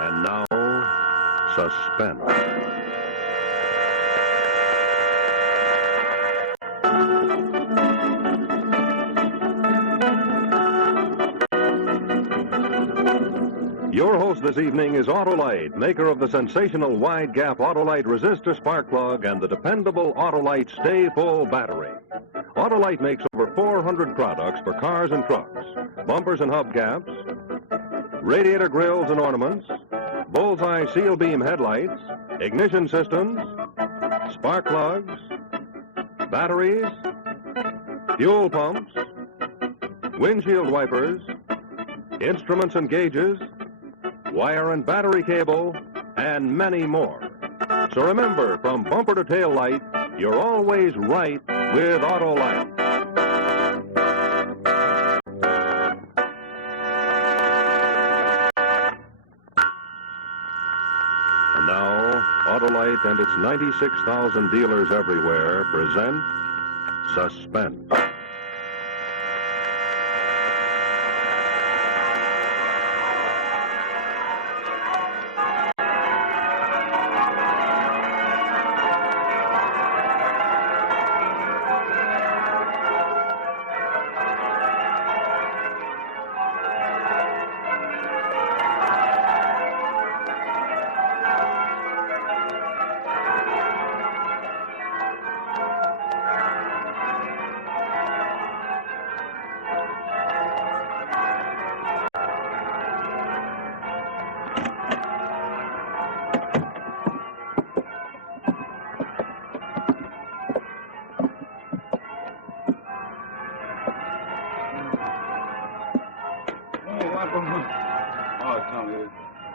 And now, suspense. Your host this evening is Autolite, maker of the sensational wide-gap Autolite resistor spark plug and the dependable Autolite Stay Full battery. Autolite makes over 400 products for cars and trucks, bumpers and hubcaps, radiator grills and ornaments, bullseye seal beam headlights, ignition systems, spark plugs, batteries, fuel pumps, windshield wipers, instruments and gauges, wire and battery cable, and many more. So remember, from bumper to tail light, you're always right with Autolite. And now, Autolite and its 96,000 dealers everywhere present Suspense.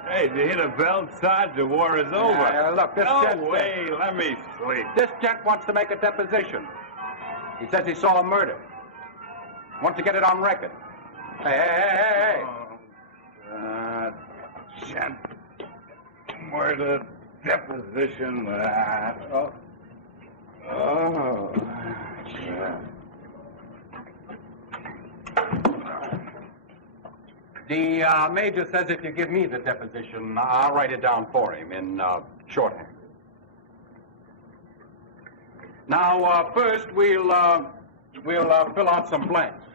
Hey, did you hear the bell, Sarge? The war is over. Look, this No gent... way, let me sleep. This gent wants to make a deposition. He says he saw a murder. Wants to get it on record. Hey. Gent. Murder, deposition. The major says if you give me the deposition, I'll write it down for him in shorthand. Now, first we'll fill out some blanks.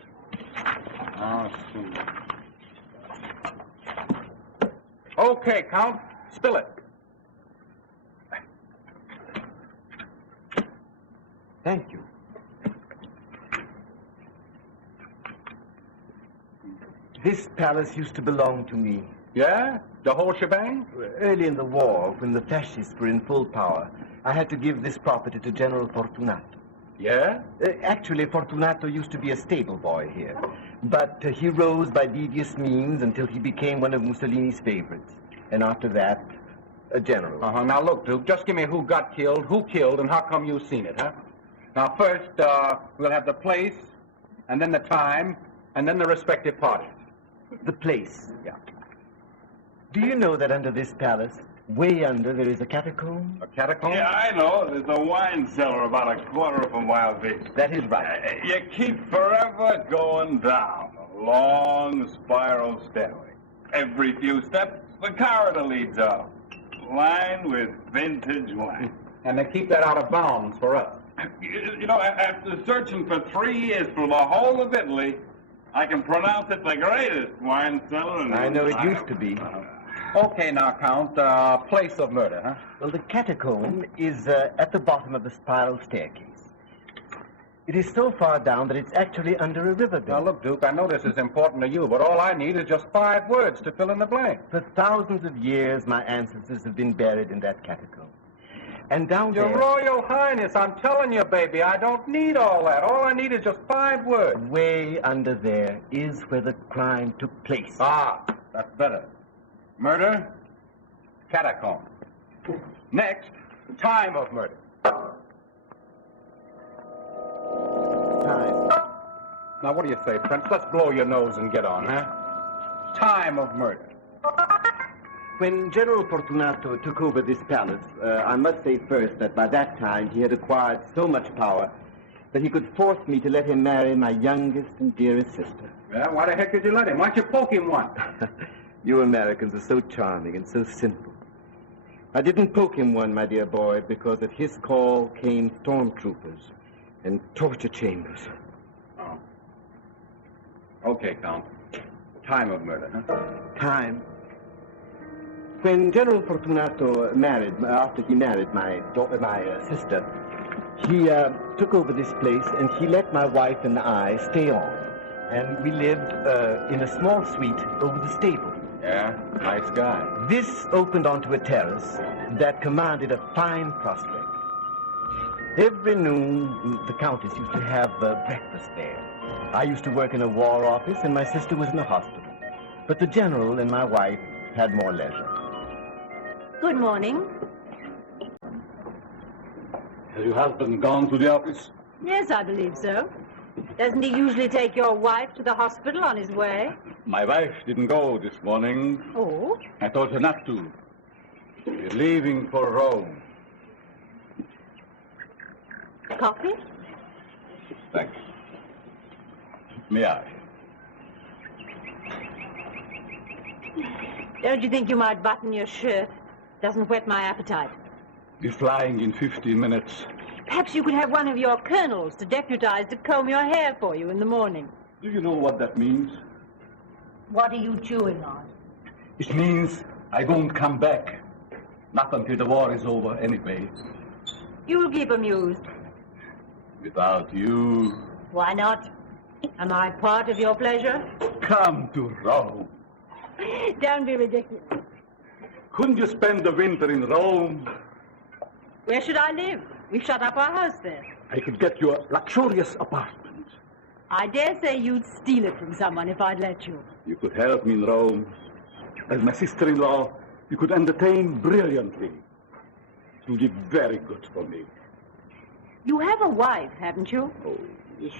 Okay, Count, spill it. Thank you. This palace used to belong to me. Yeah? The whole shebang? Early in the war, when the fascists were in full power, I had to give this property to General Fortunato. Yeah? Actually, Fortunato used to be a stable boy here. But he rose by devious means until he became one of Mussolini's favorites. And after that, a general. Now, look, Duke, just give me who got killed, who killed, and how come you've seen it, huh? Now, first, we'll have the place, and then the time, and then the respective parties. The place. Yeah. Do you know that under this palace, way under, there is a catacomb? A catacomb? Yeah, I know. There's a wine cellar about a quarter of a mile deep. That is right. You keep forever going down a long spiral stairway. Every few steps, the corridor leads up, lined with vintage wine. And they keep that out of bounds for us. You know, after searching for 3 years for the whole of Italy, I can pronounce it the greatest wine cellar in the... I know it used to be. Okay, now, Count, place of murder, huh? Well, the catacomb is at the bottom of the spiral staircase. It is so far down that it's actually under a riverbed. Now, look, Duke, I know this is important to you, but all I need is just 5 words to fill in the blank. For thousands of years, my ancestors have been buried in that catacomb. And down Your there... Royal Highness, I'm telling you, baby, I don't need all that. All I need is just 5 words. Way under there is where the crime took place. Ah, that's better. Murder, catacomb. Next, time of murder. Time. Now, what do you say, Prince? Let's blow your nose and get on, huh? Time of murder. When General Fortunato took over this palace, I must say first that by that time he had acquired so much power that he could force me to let him marry my youngest and dearest sister. Well, why the heck did you let him? Why don't you poke him one? You Americans are so charming and so simple. I didn't poke him one, my dear boy, because at his call came stormtroopers and torture chambers. Oh. Okay, Count. Time of murder, huh? Time. When General Fortunato married, after he married my sister, he took over this place and he let my wife and I stay on. And we lived in a small suite over the stable. Yeah, nice guy. This opened onto a terrace that commanded a fine prospect. Every noon, the Countess used to have breakfast there. I used to work in a war office, and my sister was in the hospital. But the General and my wife had more leisure. Good morning. Has your husband gone to the office? Yes, I believe so. Doesn't he usually take your wife to the hospital on his way? My wife didn't go this morning. Oh? I told her not to. We're leaving for Rome. Coffee? Thanks. May I? Don't you think you might button your shirt? Doesn't whet my appetite. We're flying in 15 minutes. Perhaps you could have one of your colonels to deputize to comb your hair for you in the morning. Do you know what that means? What are you chewing on? It means I won't come back. Not until the war is over, anyway. You'll keep amused. Without you. Why not? Am I part of your pleasure? Come to Rome. Don't be ridiculous. Couldn't you spend the winter in Rome? Where should I live? We've shut up our house there. I could get you a luxurious apartment. I dare say you'd steal it from someone if I'd let you. You could help me in Rome. As my sister-in-law, you could entertain brilliantly. It would be very good for me. You have a wife, haven't you? Oh,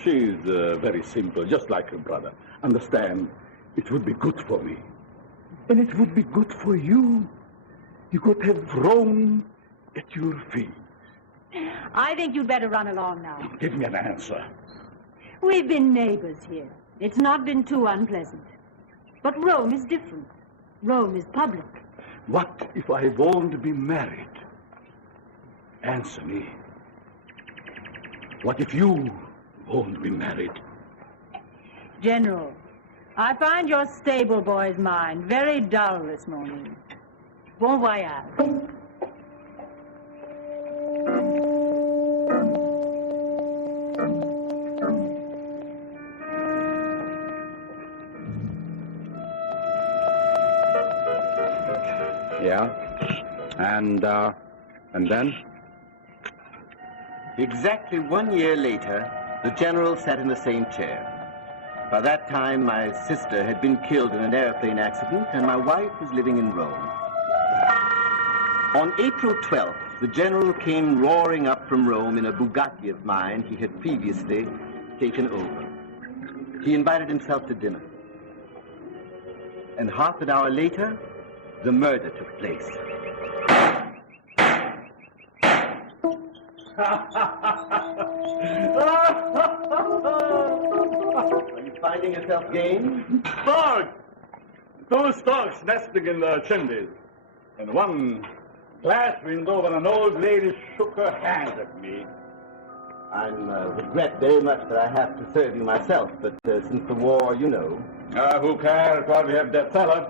she's very simple, just like her brother. Understand, it would be good for me. And it would be good for you. You could have Rome at your feet. I think you'd better run along now. Give me an answer. We've been neighbors here. It's not been too unpleasant. But Rome is different. Rome is public. What if I won't be married? Answer me. What if you won't be married? General, I find your stable boy's mind very dull this morning. Bon voyage. Yeah? And then? Exactly 1 year later, the General sat in the same chair. By that time, my sister had been killed in an airplane accident, and my wife was living in Rome. On April 12th, the General came roaring up from Rome in a Bugatti of mine he had previously taken over. He invited himself to dinner. And half an hour later, the murder took place. Are you finding yourself game? Dogs! Two storks nesting in the chimneys. And one glass window when an old lady shook her hand at me. I regret very much that I have to serve you myself, but since the war, you know. Who cares while we have that salad?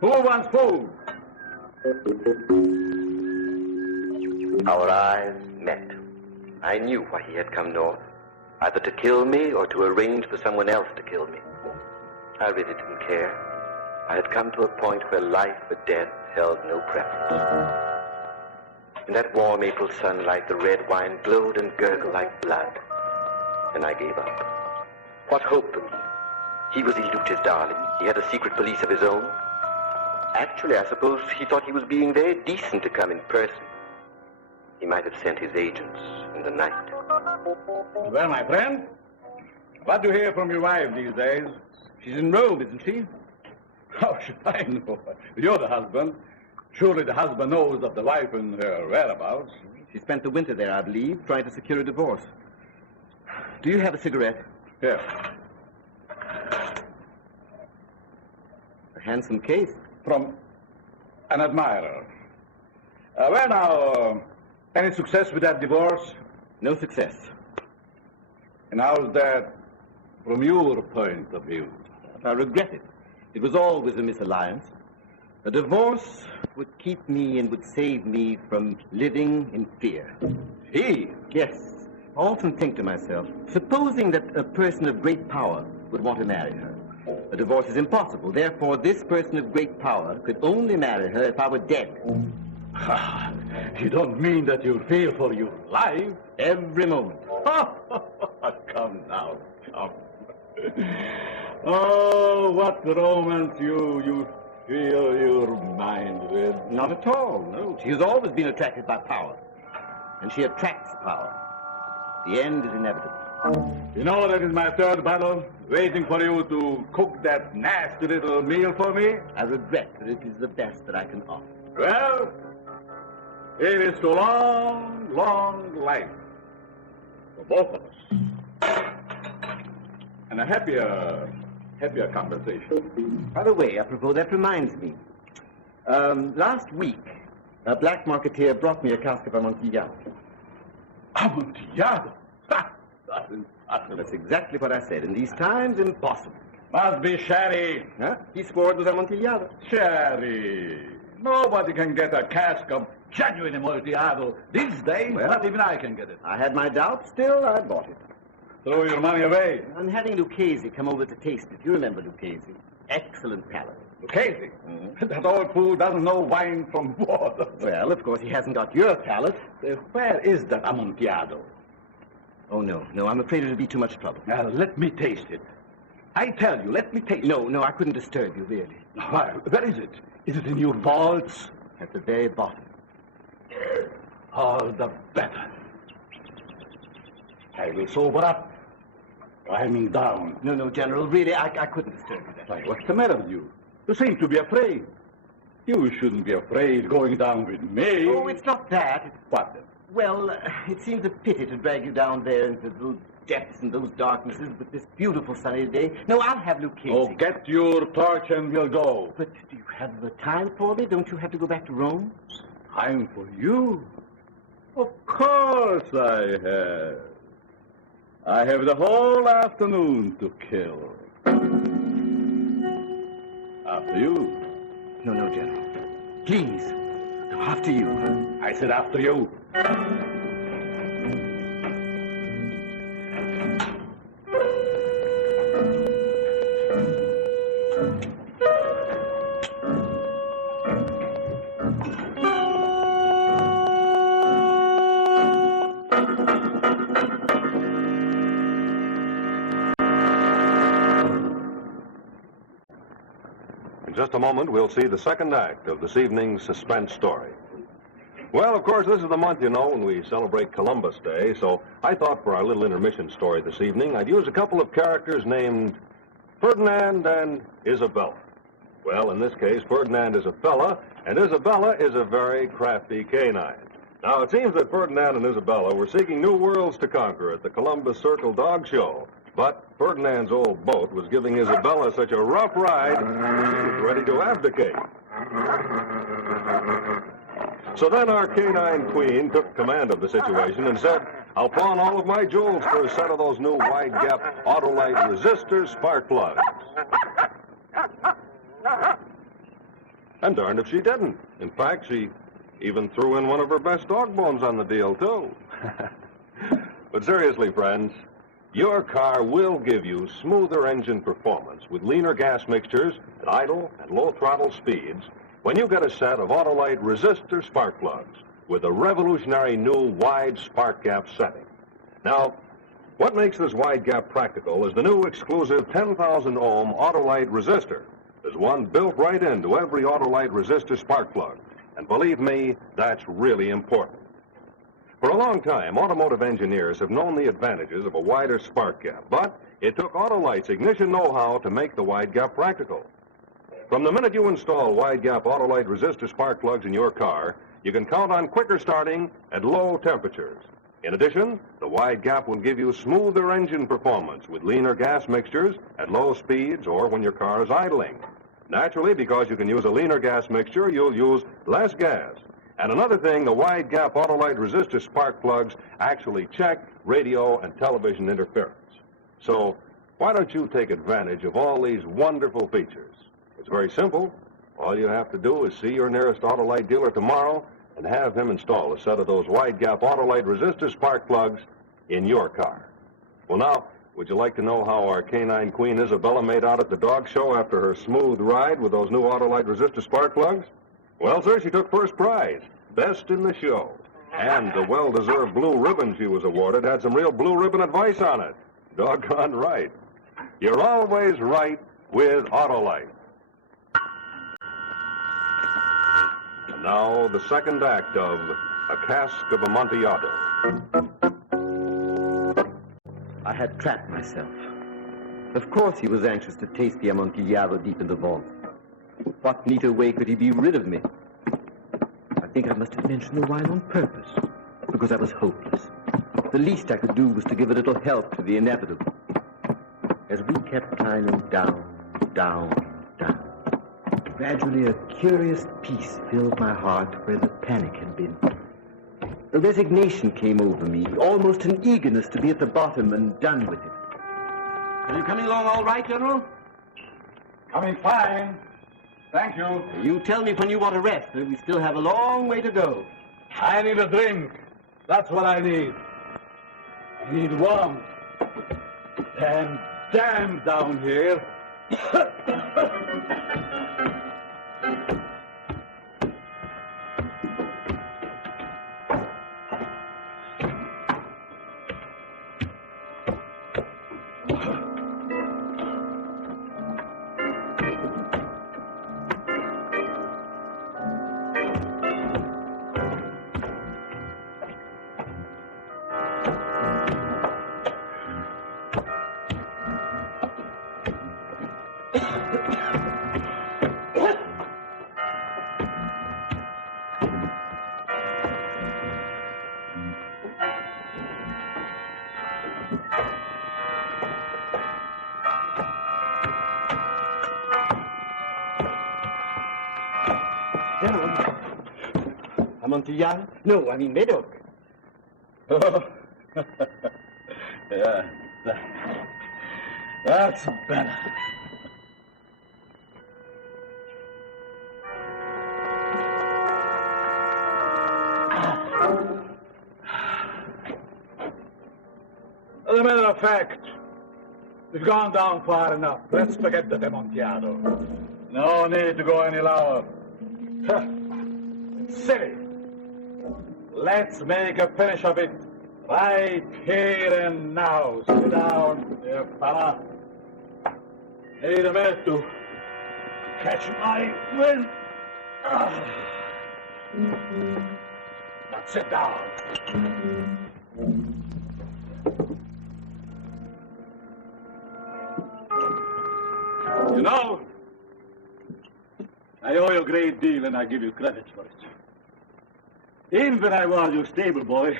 Who wants food? Our eyes met. I knew why he had come north, either to kill me or to arrange for someone else to kill me. I really didn't care. I had come to a point where life or death held no preference. In that warm April sunlight, the red wine glowed and gurgled like blood, and I gave up. What hope for me? He was Iluce's darling. He had a secret police of his own. Actually, I suppose he thought he was being very decent to come in person. He might have sent his agents in the night. Well, my friend, what do you hear from your wife these days? She's in Rome, isn't she? How should I know? You're the husband. Surely the husband knows of the wife and her whereabouts. She spent the winter there, I believe, trying to secure a divorce. Do you have a cigarette? Here. handsome case. From an admirer. Well, now, any success with that divorce? No success. And how's that from your point of view? I regret it. It was always a misalliance. A divorce would keep me and would save me from living in fear. He? Yes. I often think to myself, supposing that a person of great power would want to marry her. A divorce is impossible. Therefore, this person of great power could only marry her if I were dead. You don't mean that you fear for your life? Every moment. Come now, come. Oh, what romance you fill your mind with. Not at all, no. She has always been attracted by power. And she attracts power. The end is inevitable. You know, that is my third battle, waiting for you to cook that nasty little meal for me. I regret that it is the best that I can offer. Well, it is to long, long life for both of us. And a happier conversation. By the way, apropos, that reminds me. Last week, a black marketeer brought me a cask of Amontillado. Amontillado? That's exactly what I said. In these times, impossible. Must be sherry. Huh? He swore it was Amontillado. Sherry. Nobody can get a cask of genuine Amontillado these days. Well, not even I can get it. I had my doubts. Still, I bought it. Throw your money away. I'm having Lucchese come over to taste it. You remember Lucchese? Excellent palate. Lucchese? That old fool doesn't know wine from water. Well, of course, he hasn't got your palate. Where is that Amontillado? Oh, no, I'm afraid it'll be too much trouble. Now, let me taste it. I tell you, let me taste it. No, I couldn't disturb you, really. Why, where is it? Is it in your vaults? At the very bottom. All the better. I will sober up. Climbing down. No, General, really, I couldn't disturb you that Why, way. what's the matter with you? You seem to be afraid. You shouldn't be afraid going down with me. Oh, it's not that. What then? Well, it seems a pity to drag you down there into those depths and those darknesses, but this beautiful sunny day. No, I'll have Lucchese. Oh, get your torch and we'll go. But do you have the time for me? Don't you have to go back to Rome? Time for you? Of course I have. I have the whole afternoon to kill. After you. No, General. Please. No, after you. I said after you. In just a moment, we'll see the second act of this evening's suspense story. Well, of course, this is the month, you know, when we celebrate Columbus Day, so I thought for our little intermission story this evening, I'd use a couple of characters named Ferdinand and Isabella. Well, in this case, Ferdinand is a fella, and Isabella is a very crafty canine. Now, it seems that Ferdinand and Isabella were seeking new worlds to conquer at the Columbus Circle Dog Show. But Ferdinand's old boat was giving Isabella such a rough ride, she was ready to abdicate. So then our canine queen took command of the situation and said, I'll pawn all of my jewels for a set of those new wide-gap Autolite resistor spark plugs. And darned if she didn't. In fact, she even threw in one of her best dog bones on the deal, too. But seriously, friends, your car will give you smoother engine performance with leaner gas mixtures at idle and low throttle speeds when you get a set of Autolite resistor spark plugs with a revolutionary new wide spark gap setting. Now, what makes this wide gap practical is the new exclusive 10,000 ohm Autolite resistor. There's one built right into every Autolite resistor spark plug. And believe me, that's really important. For a long time, automotive engineers have known the advantages of a wider spark gap, but it took Autolite's ignition know-how to make the wide gap practical. From the minute you install wide gap Autolite resistor spark plugs in your car, you can count on quicker starting at low temperatures. In addition, the wide gap will give you smoother engine performance with leaner gas mixtures at low speeds or when your car is idling. Naturally, because you can use a leaner gas mixture, you'll use less gas. And another thing, the wide gap Autolite resistor spark plugs actually check radio and television interference. So why don't you take advantage of all these wonderful features? It's very simple. All you have to do is see your nearest Autolite dealer tomorrow and have him install a set of those wide gap Autolite resistor spark plugs in your car. Well, now, would you like to know how our canine queen Isabella made out at the dog show after her smooth ride with those new Autolite resistor spark plugs? Well, sir, she took first prize, best in the show. And the well-deserved blue ribbon she was awarded had some real blue ribbon advice on it. Doggone right. You're always right with Autolite. And now, the second act of A Cask of Amontillado. I had trapped myself. Of course he was anxious to taste the Amontillado deep in the vault. What neater way could he be rid of me? I think I must have mentioned the wine on purpose, because I was hopeless. The least I could do was to give a little help to the inevitable. As we kept climbing down, down, down, gradually a curious peace filled my heart where the panic had been. A resignation came over me, almost an eagerness to be at the bottom and done with it. Are you coming along all right, General? Coming fine. Thank you. You tell me when you want to rest. We still have a long way to go. I need a drink. That's what I need. I need warmth. Damn down here. General. Amontillado? No, I mean Medoc. Oh. Yeah. That's better. As a matter of fact, we've gone down far enough. Let's forget the Amontillado. No need to go any lower. Silly. Let's make a finish of it right here and now. Sit down, dear fella. Need a minute to catch my wind. Now sit down. You know, I owe you a great deal, and I give you credit for it. Even when I was your stable boy,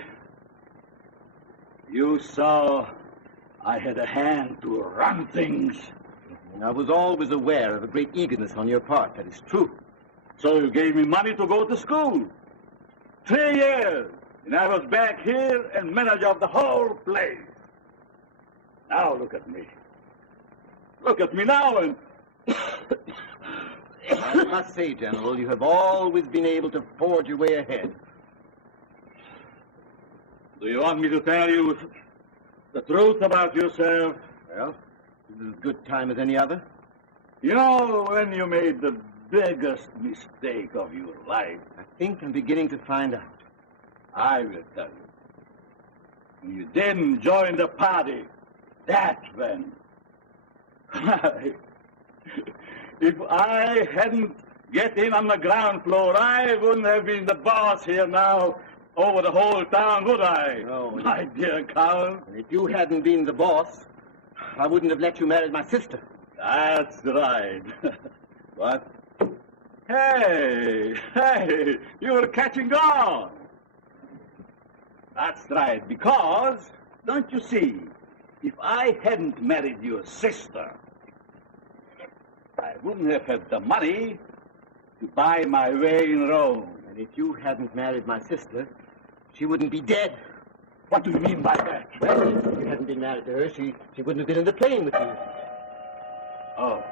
you saw I had a hand to run things. I was always aware of a great eagerness on your part, that is true. So you gave me money to go to school. 3 years, and I was back here and manager of the whole place. Now look at me. Look at me now and... I must say, General, you have always been able to forge your way ahead. Do you want me to tell you the truth about yourself? Well, this is as good time as any other. You know, when you made the biggest mistake of your life, I think I'm beginning to find out. I will tell you. When you didn't join the party, that's when. If I hadn't get in on the ground floor, I wouldn't have been the boss here now over the whole town, would I? No. My dear Count. If you hadn't been the boss, I wouldn't have let you marry my sister. That's right. What? Hey, you're catching on. That's right, because, don't you see, if I hadn't married your sister, I wouldn't have had the money to buy my way in Rome. And if you hadn't married my sister, she wouldn't be dead. What do you mean by that? Well, if you hadn't been married to her, she wouldn't have been in the plane with you. Oh.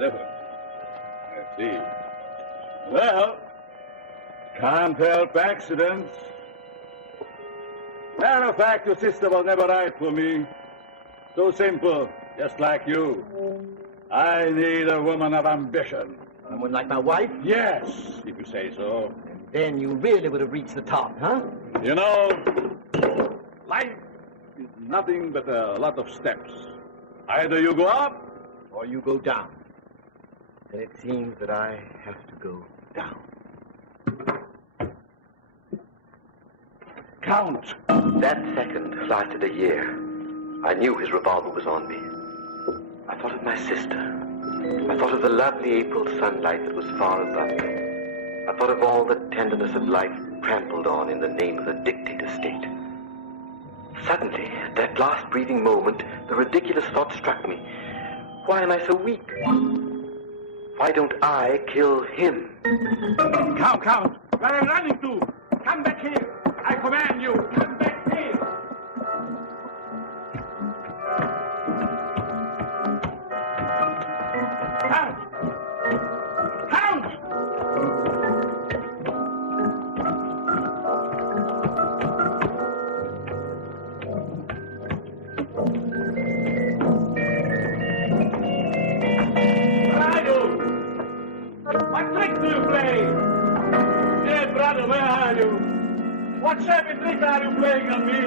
Different. I see. Well, can't help accidents. Matter of fact, your sister was never right for me. So simple, just like you. I need a woman of ambition. Someone like my wife? Yes, if you say so. And then you really would have reached the top, huh? You know, life is nothing but a lot of steps. Either you go up, Or you go down. And it seems that I have to go down. Count. That second lasted a year. I knew his revolver was on me. I thought of my sister. I thought of the lovely April sunlight that was far above me. I thought of all the tenderness of life trampled on in the name of the dictator state. Suddenly, at that last breathing moment, the ridiculous thought struck me. Why am I so weak? Why don't I kill him? Count. Where are you running to? Come back here. I command you. Come back here. Count. What trick do you play? Dear brother, where are you? What shabby trick are you playing on me?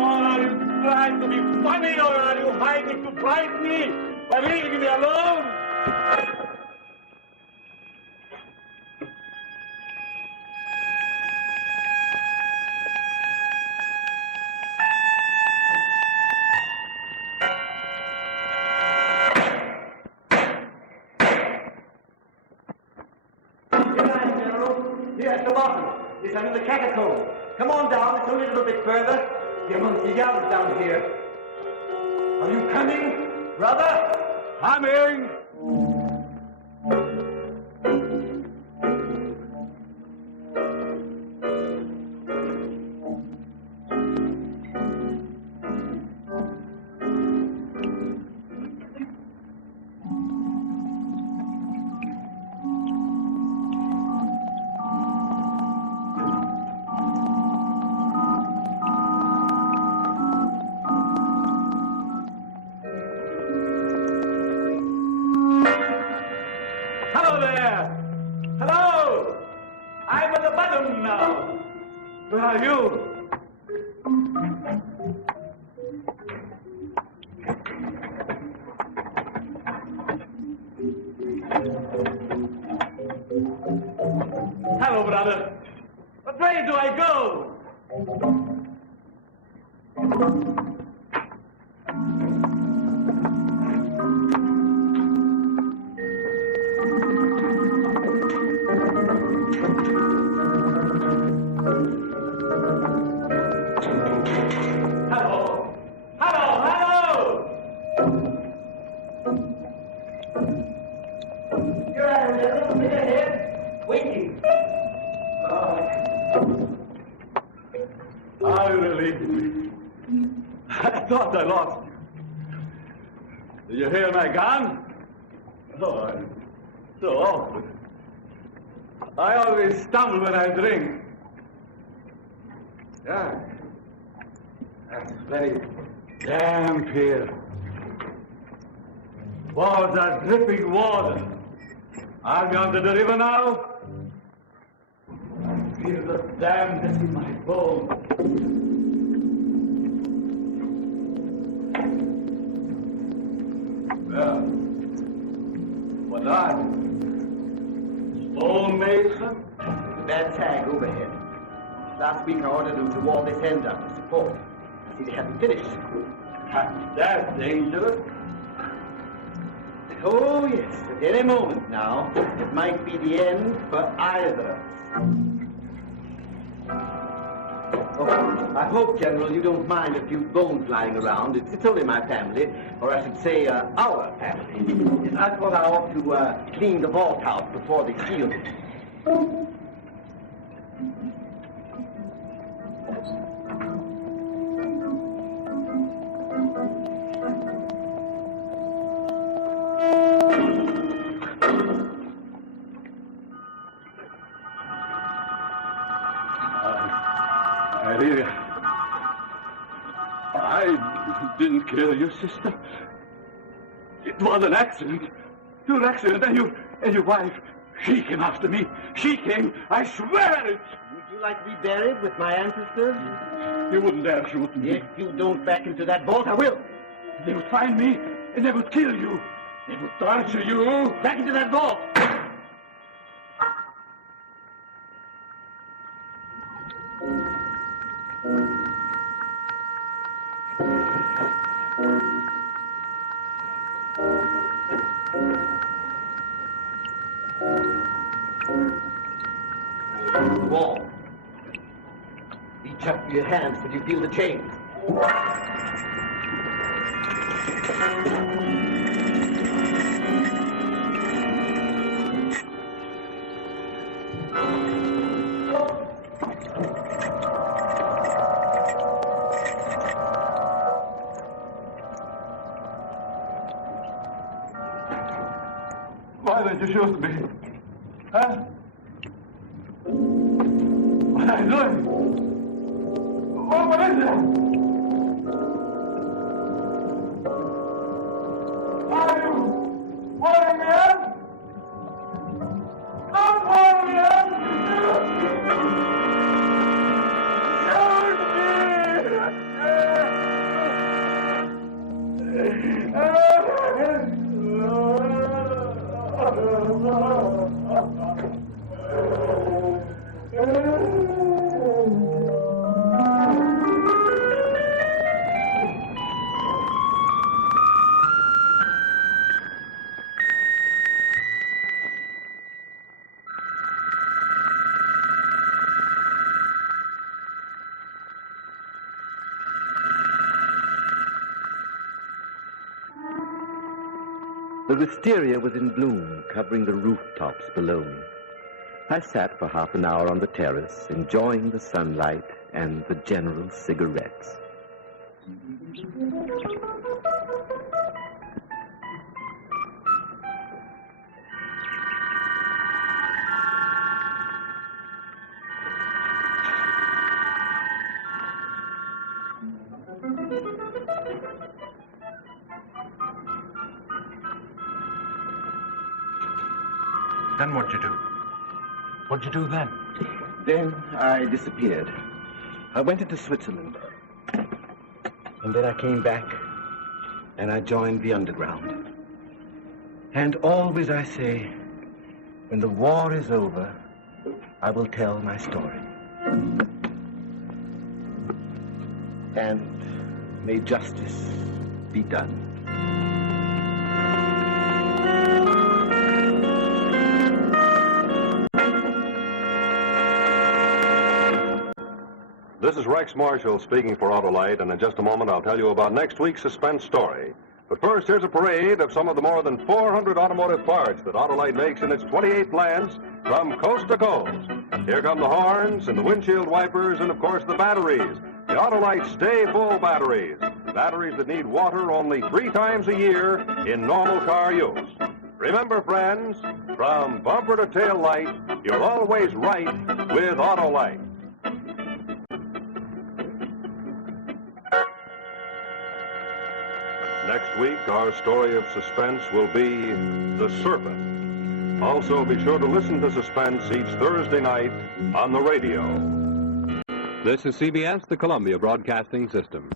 Or are you trying to be funny, or are you hiding to frighten me by leaving me alone? Here at the bottom. It's under the catacomb. Come on down. It's only a little bit further. The Amontillado down here. Are you coming, brother? Coming. Hello there! Hello! I'm at the bottom now. Where are you? Hello, brother. What way do I go? Hello! Hello! Hello! Here I am, General. Sit ahead. Waiting. I relieved me. I thought I lost you. Did you hear my gun? Oh, I'm so awkward. I always stumble when I drink. Yeah. That's very damp here. Walls are dripping water. Are we under the river now? I feel the dampness in my bones. Well, what are you? Stonemason? There's a bad sag overhead. Last week I ordered them to wall this end up to support it. I see they haven't finished. That's dangerous. Oh, yes. At any moment now, it might be the end for either of us. Oh, I hope, General, you don't mind a few bones lying around. It's only my family, or I should say, our family. I thought I ought to clean the vault out before they sealed it. I didn't kill your sister. It was an accident. Pure accident. And your wife, she came after me. She came. I swear it. Would you like to be buried with my ancestors? You wouldn't dare shoot me. If you don't back into that vault, I will. They would find me, and they would kill you. They would torture you. Back into that vault. Wall. Reach up for your hands till you feel the chains. Why did you shoot me? Huh? What are you doing? What is it? Are you warning me up? Don't warn me up! The wisteria was in bloom, covering the rooftops below me. I sat for half an hour on the terrace, enjoying the sunlight and the General's cigarettes. Then what'd you do? What'd you do then? Then I disappeared. I went into Switzerland. And then I came back, and I joined the underground. And always I say, when the war is over, I will tell my story. And may justice be done. This is Rex Marshall speaking for Autolite, and in just a moment I'll tell you about next week's suspense story. But first, here's a parade of some of the more than 400 automotive parts that Autolite makes in its 28 plants from coast to coast. Here come the horns and the windshield wipers and, of course, the batteries. The Autolite Stay Full batteries. Batteries that need water only 3 times a year in normal car use. Remember, friends, from bumper to tail light, you're always right with Autolite. Next week, our story of suspense will be The Serpent. Also, be sure to listen to Suspense each Thursday night on the radio. This is CBS, the Columbia Broadcasting System.